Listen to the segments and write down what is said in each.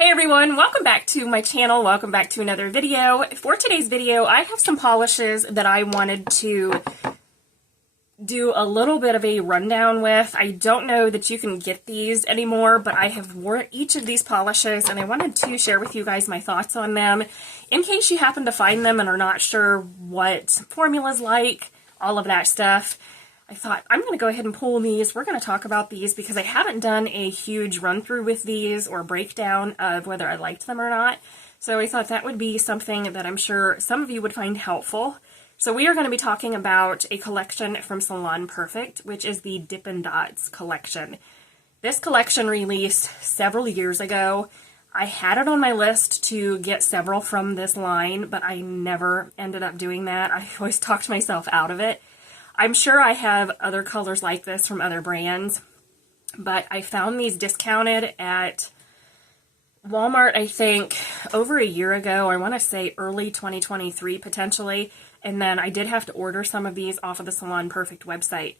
Hey everyone, welcome back to my channel, welcome back to another video. For today's video, I have some polishes that I wanted to do a little bit of a rundown with. I don't know that you can get these anymore, but I have worn each of these polishes and I wanted to share with you guys my thoughts on them in case you happen to find them and are not sure what formula's like, all of that stuff. I thought, I'm going to go ahead and pull these. We're going to talk about these because I haven't done a huge run through with these or breakdown of whether I liked them or not. So I thought that would be something that I'm sure some of you would find helpful. So we are going to be talking about a collection from Salon Perfect, which is the Dippin' Dots collection. This collection released several years ago. I had it on my list to get several from this line, but I never ended up doing that. I always talked myself out of it. I'm sure I have other colors like this from other brands, but I found these discounted at Walmart, I think, over a year ago. I want to say early 2023, potentially, and then I did have to order some of these off of the Salon Perfect website.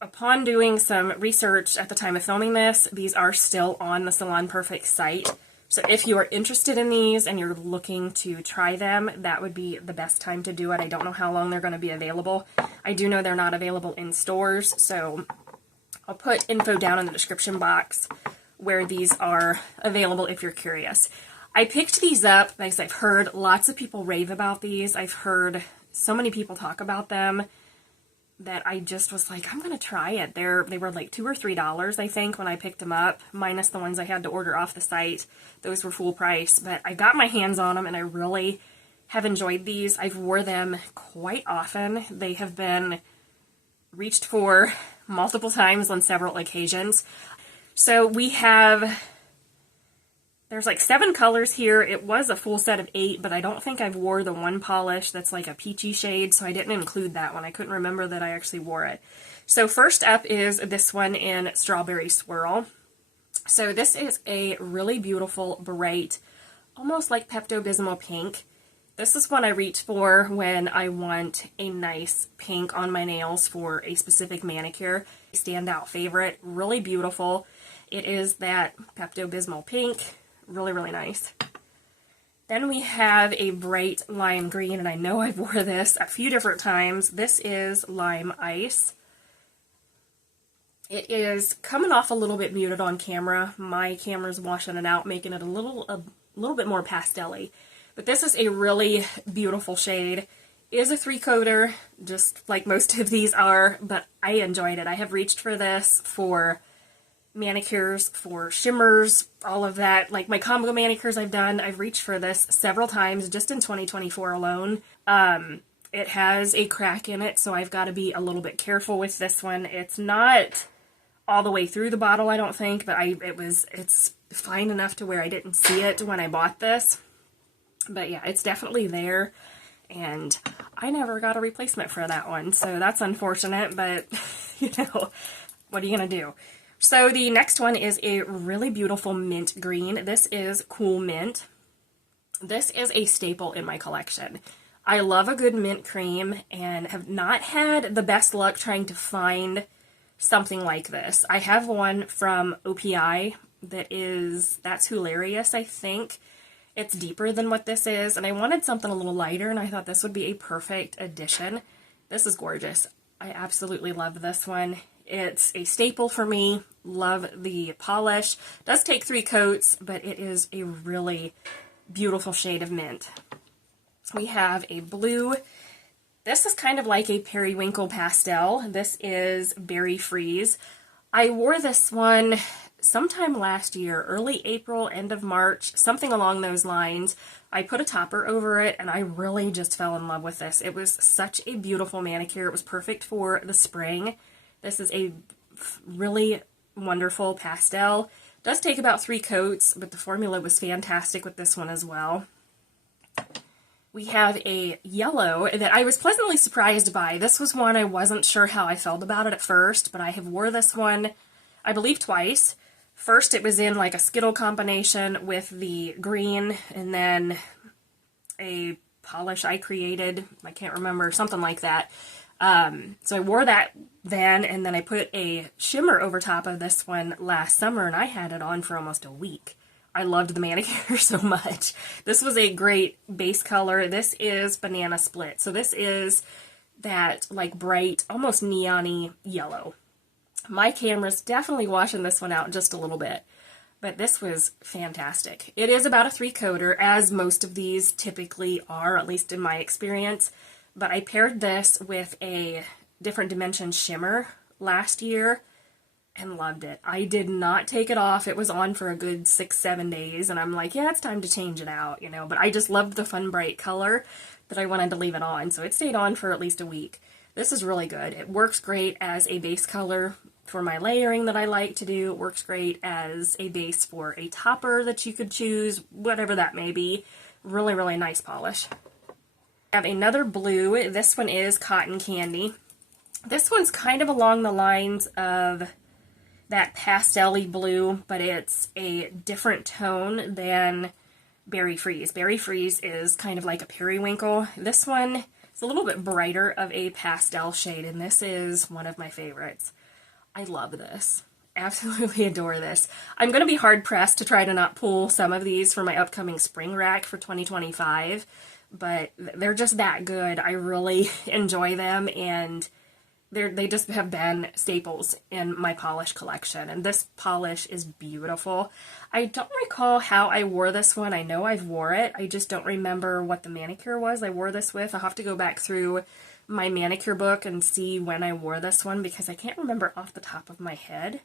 Upon doing some research at the time of filming this, these are still on the Salon Perfect site. So if you are interested in these and you're looking to try them, that would be the best time to do it. I don't know how long they're going to be available. I do know they're not available in stores, so I'll put info down in the description box where these are available if you're curious. I picked these up because I've heard lots of people rave about these. I've heard so many people talk about them that I just was like, I'm going to try it. They were like $2 or $3, I think, when I picked them up, minus the ones I had to order off the site. Those were full price, but I got my hands on them and I really have enjoyed these. I've wore them quite often. They have been reached for multiple times on several occasions. So we have, there's like 7 colors here. It was a full set of 8, but I don't think I've wore the one polish that's like a peachy shade, so I didn't include that one. I couldn't remember that I actually wore it. So first up is this one in Strawberry Swirl. So this is a really beautiful, bright, almost like Pepto-Bismol pink. This is one I reach for when I want a nice pink on my nails for a specific manicure. Standout favorite, really beautiful. It is that Pepto-Bismol pink. Really, really nice. Then we have a bright lime green, and I know I've wore this a few different times. This is Lime Ice. It is coming off a little bit muted on camera. My camera's washing it out, making it a little bit more pastel-y. But this is a really beautiful shade. It is a 3-coater, just like most of these are, but I enjoyed it. I have reached for this for manicures, for shimmers, all of that. Like my combo manicures I've done, I've reached for this several times just in 2024 alone. It has a crack in it, so I've got to be a little bit careful with this one. It's not all the way through the bottle, I don't think, but it's fine enough to where I didn't see it when I bought this. But yeah, it's definitely there, and I never got a replacement for that one, so that's unfortunate, but you know, what are you gonna do? So the next one is a really beautiful mint green. This is Cool Mint. This is a staple in my collection. I love a good mint cream and have not had the best luck trying to find something like this. I have one from OPI that's hilarious, I think. It's deeper than what this is, and I wanted something a little lighter, and I thought this would be a perfect addition. This is gorgeous. I absolutely love this one. It's a staple for me. Love the polish. Does take 3 coats, but it is a really beautiful shade of mint. We have a blue. This is kind of like a periwinkle pastel. This is Berry Freeze. I wore this one sometime last year, early April, end of March, something along those lines. I put a topper over it, and I really just fell in love with this. It was such a beautiful manicure. It was perfect for the spring. This is a really wonderful pastel. It does take about 3 coats, but the formula was fantastic with this one as well. We have a yellow that I was pleasantly surprised by. This was one I wasn't sure how I felt about it at first, but I have wore this one, I believe, twice. First, it was in like a Skittle combination with the green, and then a polish I created. I can't remember, something like that. So I wore that then, and then I put a shimmer over top of this one last summer, and I had it on for almost a week. I loved the manicure so much. This was a great base color. This is Banana Split. So this is that like bright, almost neon-y yellow. My camera's definitely washing this one out just a little bit, but this was fantastic. It is about a 3-coater, as most of these typically are, at least in my experience, but I paired this with a Different Dimension shimmer last year and loved it. I did not take it off. It was on for a good 6-7 days, and I'm like, yeah, it's time to change it out, you know, but I just loved the fun bright color that I wanted to leave it on, so it stayed on for at least a week. This is really good. It works great as a base color for my layering that I like to do. It works great as a base for a topper that you could choose, whatever that may be. Really, really nice polish. I have another blue. This one is Cotton Candy. This one's kind of along the lines of that pastel-y blue, but it's a different tone than Berry Freeze. Berry Freeze is kind of like a periwinkle. This one is a little bit brighter of a pastel shade, and this is one of my favorites. I love this. Absolutely adore this. I'm going to be hard-pressed to try to not pull some of these for my upcoming spring rack for 2025, but they're just that good. I really enjoy them, and they just have been staples in my polish collection, and this polish is beautiful. I don't recall how I wore this one. I know I've wore it. I just don't remember what the manicure was I wore this with. I'll have to go back through my manicure book and see when I wore this one, because I can't remember off the top of my head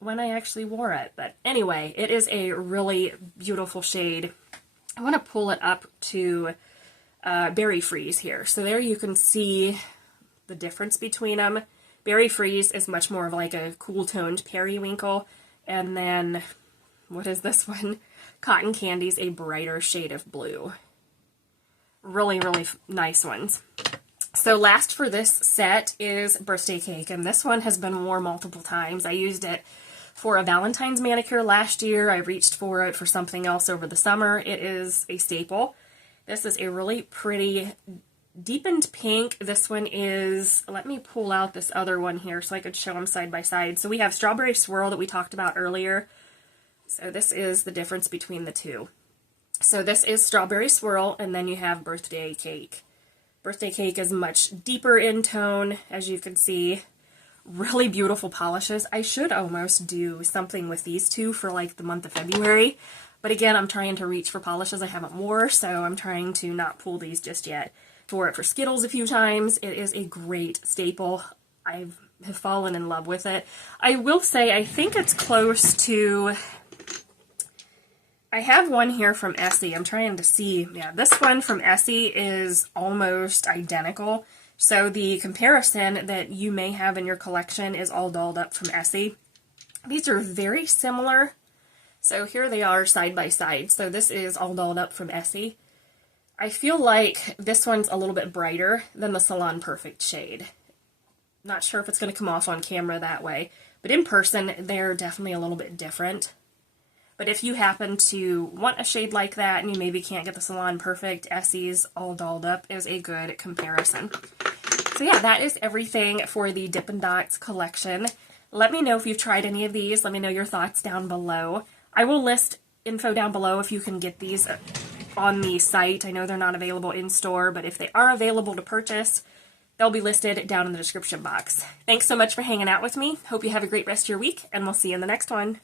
when I actually wore it. But anyway, it is a really beautiful shade. I want to pull it up to Berry Freeze here. So there you can see the difference between them. Berry Freeze is much more of like a cool toned periwinkle, and then what is this one? Cotton Candy's a brighter shade of blue. Really, really nice ones. So last for this set is Birthday Cake, and this one has been worn multiple times. I used it for a Valentine's manicure last year. I reached for it for something else over the summer. It is a staple. This is a really pretty deepened pink. This one is, let me pull out this other one here so I could show them side by side. So we have Strawberry Swirl that we talked about earlier. So this is the difference between the two. So this is Strawberry Swirl, and then you have Birthday Cake. Birthday Cake is much deeper in tone, as you can see. Really beautiful polishes. I should almost do something with these two for like the month of February. But again, I'm trying to reach for polishes I haven't wore, so I'm trying to not pull these just yet. For it for Skittles a few times. It is a great staple. I have fallen in love with it. I will say, I think it's close to, I have one here from Essie. I'm trying to see. Yeah, this one from Essie is almost identical. So the comparison that you may have in your collection is All Dolled Up from Essie. These are very similar. So here they are side by side. So this is All Dolled Up from Essie. I feel like this one's a little bit brighter than the Salon Perfect shade. Not sure if it's going to come off on camera that way, but in person, they're definitely a little bit different. But if you happen to want a shade like that and you maybe can't get the Salon Perfect, Essie's All Dolled Up is a good comparison. So yeah, that is everything for the Dippin' Dots collection. Let me know if you've tried any of these. Let me know your thoughts down below. I will list info down below if you can get these on the site. I know they're not available in store, but if they are available to purchase, they'll be listed down in the description box. Thanks so much for hanging out with me. Hope you have a great rest of your week, and we'll see you in the next one.